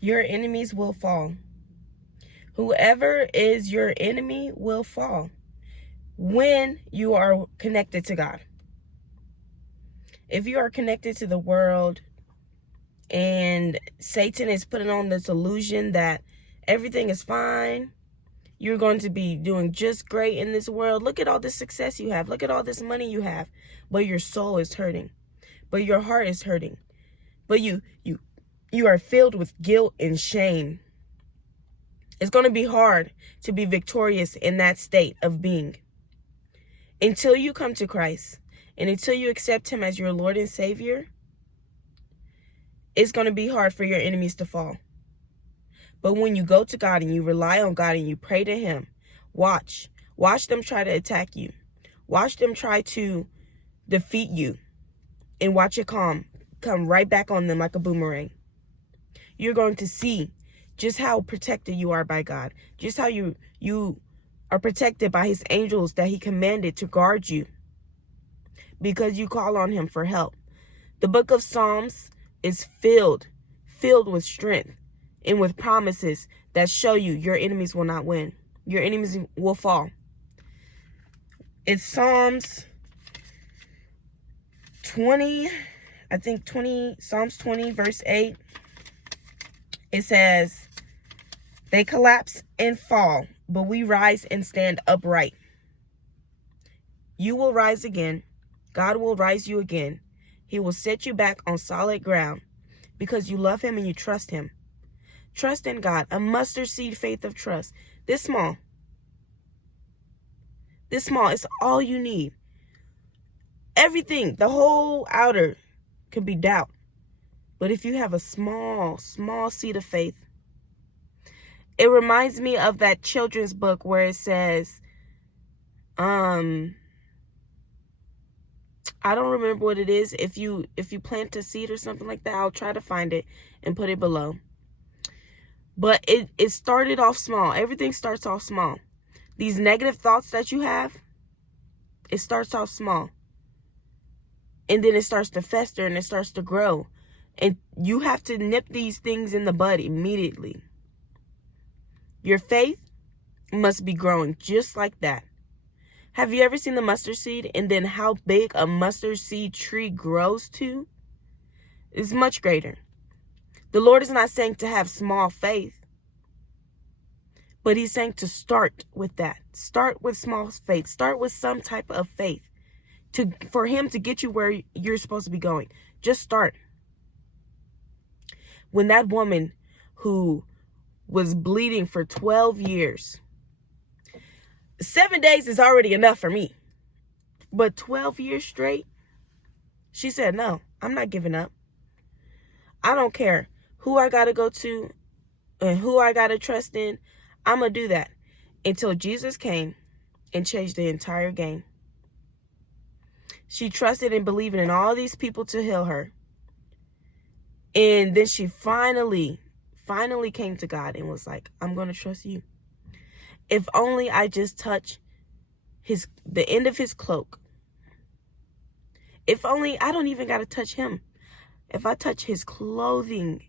Your enemies will fall. Whoever is your enemy will fall when you are connected to God. If you are connected to the world and Satan is putting on this illusion that everything is fine, you're going to be doing just great in this world. Look at all the success you have. Look at all this money you have. But your soul is hurting. But your heart is hurting. But you are filled with guilt and shame. It's going to be hard to be victorious in that state of being. Until you come to Christ and until you accept him as your Lord and Savior, it's going to be hard for your enemies to fall. But when you go to God and you rely on God and you pray to him, watch them try to attack you. Watch them try to defeat you, and watch it come right back on them like a boomerang. You're going to see just how protected you are by God, just how you are protected by his angels that he commanded to guard you because you call on him for help. The book of Psalms is filled with strength and with promises that show you your enemies will not win. Your enemies will fall. It's Psalms 20, Psalms 20, verse 8. It says, they collapse and fall, but we rise and stand upright. You will rise again. God will rise you again. He will set you back on solid ground because you love him and you trust him. Trust in God, a mustard seed faith of trust. This small is all you need. Everything, the whole outer could be doubt. But if you have a small seed of faith, it reminds me of that children's book where it says, I don't remember what it is. If you plant a seed or something like that, I'll try to find it and put it below. But it started off small. Everything starts off small. These negative thoughts that you have, it starts off small. And then it starts to fester and it starts to grow. And you have to nip these things in the bud immediately. Your faith must be growing just like that. Have you ever seen the mustard seed and then how big a mustard seed tree grows to? It's much greater. The Lord is not saying to have small faith, but he's saying to start with that. Start with small faith. Start with some type of faith for him to get you where you're supposed to be going. Just start. When that woman who was bleeding for 12 years, 7 days is already enough for me. But 12 years straight, she said, no, I'm not giving up. I don't care who I got to go to and who I got to trust in. I'm going to do that until Jesus came and changed the entire game. She trusted and believed in all these people to heal her. And then she finally came to God and was like, I'm going to trust you. If only I just touch the end of his cloak. If only I don't even got to touch him. If I touch his clothing,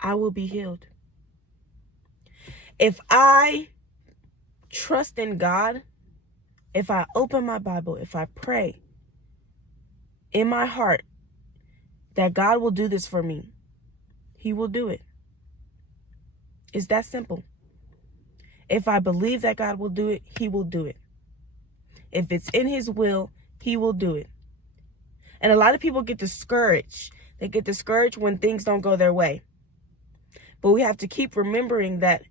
I will be healed. If I trust in God, if I open my Bible, if I pray in my heart that God will do this for me, he will do it. It's that simple. If I believe that God will do it, he will do it. If it's in his will, he will do it. And a lot of people get discouraged. They get discouraged when things don't go their way. But we have to keep remembering that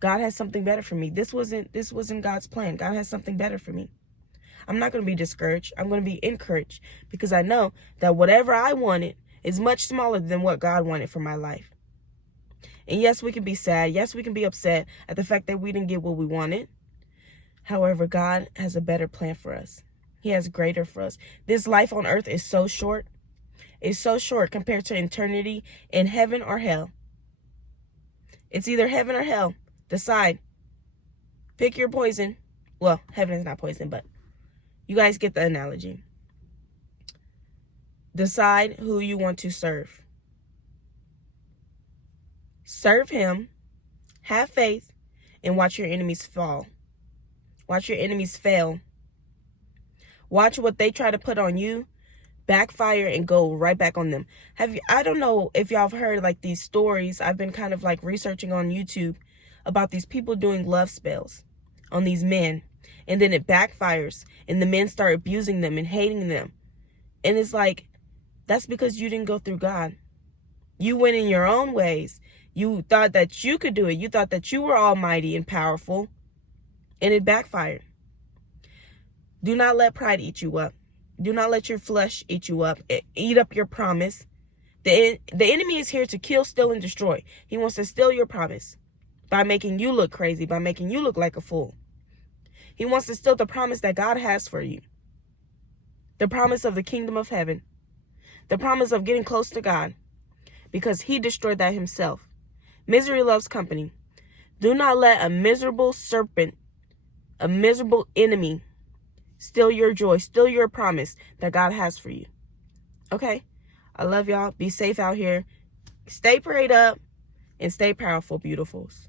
God has something better for me. This wasn't God's plan. God has something better for me. I'm not going to be discouraged. I'm going to be encouraged because I know that whatever I wanted is much smaller than what God wanted for my life. And yes, we can be sad. Yes, we can be upset at the fact that we didn't get what we wanted. However, God has a better plan for us. He has greater for us. This life on earth is so short. It's so short compared to eternity in heaven or hell. It's either heaven or hell. Decide. Pick your poison. Well, heaven is not poison, but you guys get the analogy. Decide who you want to serve. Serve him, have faith, and watch your enemies fall. Watch your enemies fail. Watch what they try to put on you backfire and go right back on them. I don't know if y'all have heard like these stories. I've been kind of like researching on YouTube about these people doing love spells on these men, and then it backfires and the men start abusing them and hating them. And it's like, that's because you didn't go through God. You went in your own ways. You thought that you could do it. You thought that you were almighty and powerful, and it backfired. Do not let pride eat you up. Do not let your flesh eat you up. Eat up your promise. The enemy is here to kill, steal, and destroy. He wants to steal your promise by making you look crazy, by making you look like a fool. He wants to steal the promise that God has for you. The promise of the kingdom of heaven. The promise of getting close to God, because he destroyed that himself. Misery loves company. Do not let a miserable serpent, a miserable enemy, steal your joy, steal your promise that God has for you. Okay? I love y'all. Be safe out here. Stay prayed up and stay powerful, beautifuls.